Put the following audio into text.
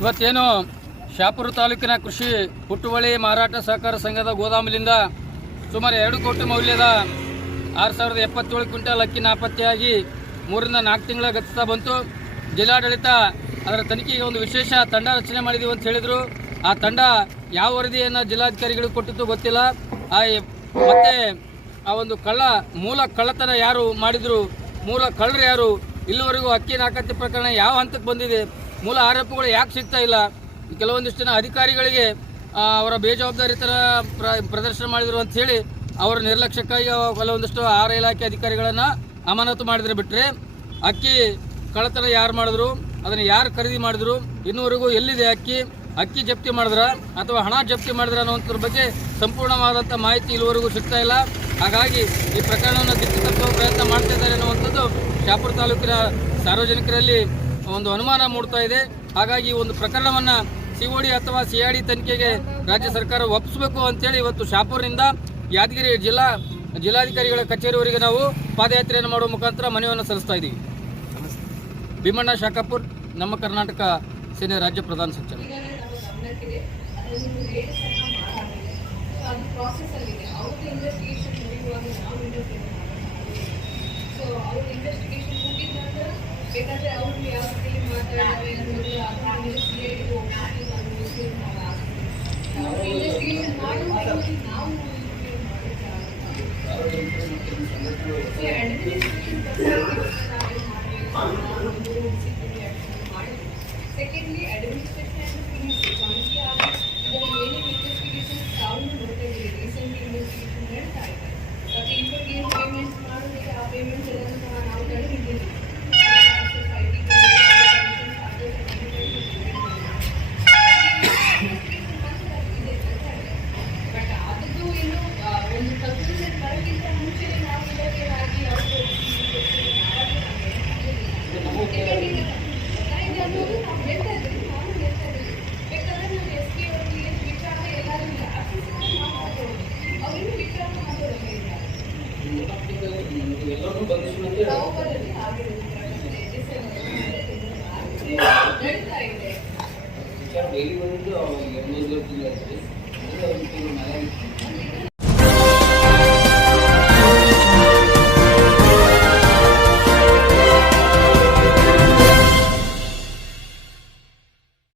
ಇವತ್ತೇನು ಶಾಪುರ ತಾಲೂಕಿನ ಕೃಷಿ ಹುಟ್ಟುವಳಿ ಮಾರಾಟ ಸಹಕಾರ ಸಂಘದ ಗೋದಾಮಿನಿಂದ ಸುಮಾರು ಎರಡು ಕೋಟಿ ಮೌಲ್ಯದ ಆರು ಸಾವಿರದ ಎಪ್ಪತ್ತೇಳು ಕ್ವಿಂಟಲ್ ಅಕ್ಕಿ ನಾಪತ್ತೆಯಾಗಿ ಮೂರಿಂದ ನಾಲ್ಕು ತಿಂಗಳ ಗತಿಸ್ತಾ ಬಂತು. ಜಿಲ್ಲಾಡಳಿತ ಅದರ ತನಿಖೆಗೆ ಒಂದು ವಿಶೇಷ ತಂಡ ರಚನೆ ಮಾಡಿದೀವಿ ಅಂತ ಹೇಳಿದರು. ಆ ತಂಡ ಯಾವ ವರದಿಯನ್ನು ಜಿಲ್ಲಾಧಿಕಾರಿಗಳಿಗೆ ಕೊಟ್ಟಿದ್ದು ಗೊತ್ತಿಲ್ಲ. ಆ ಮತ್ತೆ ಆ ಒಂದು ಕಳ್ಳ ಮೂಲ ಕಳ್ಳತನ ಯಾರು ಮಾಡಿದರು, ಮೂಲ ಕಳ್ಳರು ಯಾರು, ಇಲ್ಲಿವರೆಗೂ ಅಕ್ಕಿ ನಾಕತ್ತಿ ಪ್ರಕರಣ ಯಾವ ಹಂತಕ್ಕೆ ಬಂದಿದೆ ಮೂಲ ಆರೋಪಗಳು ಯಾಕೆ ಸಿಗ್ತಾ ಇಲ್ಲ? ಕೆಲವೊಂದಿಷ್ಟು ಜನ ಅಧಿಕಾರಿಗಳಿಗೆ ಅವರ ಅವರ ಬೇಜವಾಬ್ದಾರಿತನ ಪ್ರ, ಪ್ರದರ್ಶನ ಮಾಡಿದರು ಅಂತ ಹೇಳಿ ಅವರ ನಿರ್ಲಕ್ಷ್ಯಕ್ಕಾಗಿ ಕೆಲವೊಂದಿಷ್ಟು ಆಹಾರ ಇಲಾಖೆ ಅಧಿಕಾರಿಗಳನ್ನು ಅಮಾನತು ಮಾಡಿದರೆ ಬಿಟ್ಟರೆ ಅಕ್ಕಿ ಕಳ್ಳತನ ಯಾರು ಮಾಡಿದ್ರು, ಅದನ್ನು ಯಾರು ಖರೀದಿ ಮಾಡಿದ್ರು, ಇನ್ನುವರೆಗೂ ಎಲ್ಲಿದೆ ಅಕ್ಕಿ? ಅಕ್ಕಿ ಜಪ್ತಿ ಮಾಡಿದ್ರ ಅಥವಾ ಹಣ ಜಪ್ತಿ ಮಾಡಿದ್ರ ಅನ್ನುವಂಥದ್ರ ಬಗ್ಗೆ ಸಂಪೂರ್ಣವಾದಂಥ ಮಾಹಿತಿ ಇಲ್ಲಿವರೆಗೂ ಸಿಗ್ತಾ ಇಲ್ಲ. ಹಾಗಾಗಿ ಈ ಪ್ರಕರಣವನ್ನು ದಿಕ್ಕು ತಪ್ಪುವ ಪ್ರಯತ್ನ ಮಾಡ್ತಾ ಇದ್ದಾರೆ ಅನ್ನುವಂಥದ್ದು ಶಾಪುರ ತಾಲೂಕಿನ ಸಾರ್ವಜನಿಕರಲ್ಲಿ ಒಂದು ಅನುಮಾನ ಮೂಡ್ತಾ ಇದೆ. ಹಾಗಾಗಿ ಒಂದು ಪ್ರಕರಣವನ್ನು ಸಿಒಡಿ ಅಥವಾ ಸಿಐಡಿ ತನಿಖೆಗೆ ರಾಜ್ಯ ಸರ್ಕಾರ ಒಪ್ಪಿಸಬೇಕು ಅಂತೇಳಿ ಇವತ್ತು ಶಾಪುರ್ನಿಂದ ಯಾದಗಿರಿ ಜಿಲ್ಲಾ ಜಿಲ್ಲಾಧಿಕಾರಿಗಳ ಕಚೇರಿವರೆಗೆ ನಾವು ಪಾದಯಾತ್ರೆಯನ್ನು ಮಾಡುವ ಮುಖಾಂತರ ಮನವಿಯನ್ನು ಸಲ್ಲಿಸ್ತಾ ಇದ್ದೀವಿ. ಭೀಮಣ್ಣ ಶಾಖಾಪುರ್, ನಮ್ಮ ಕರ್ನಾಟಕ ಸೇನೆ ರಾಜ್ಯ ಪ್ರಧಾನ ಸಚಿವರು ಗಮನಕ್ಕಿದೆ ಅದನ್ನು ಲೇಟೆಸ್ಟ್ ಆಗಿ ಮಾಡಾಗಿದೆ ಸೊ ಅದು ಪ್ರಾಸೆಸ್ ಇನ್ವೆಸ್ಟಿಗೇಷನ್ ಮುಗಿಯುವಾಗ ನಾವು ಇನ್ವೆಸ್ಟಿಗೇಷನ್ ಎಲ್ಲರೂ ಬಂಧಿಸುವಂತೆ ವಿಚಾರ ಡೈಲಿ ಬಂದಿದ್ದು ಅವ್ರು ಎರಡು ಮೂರು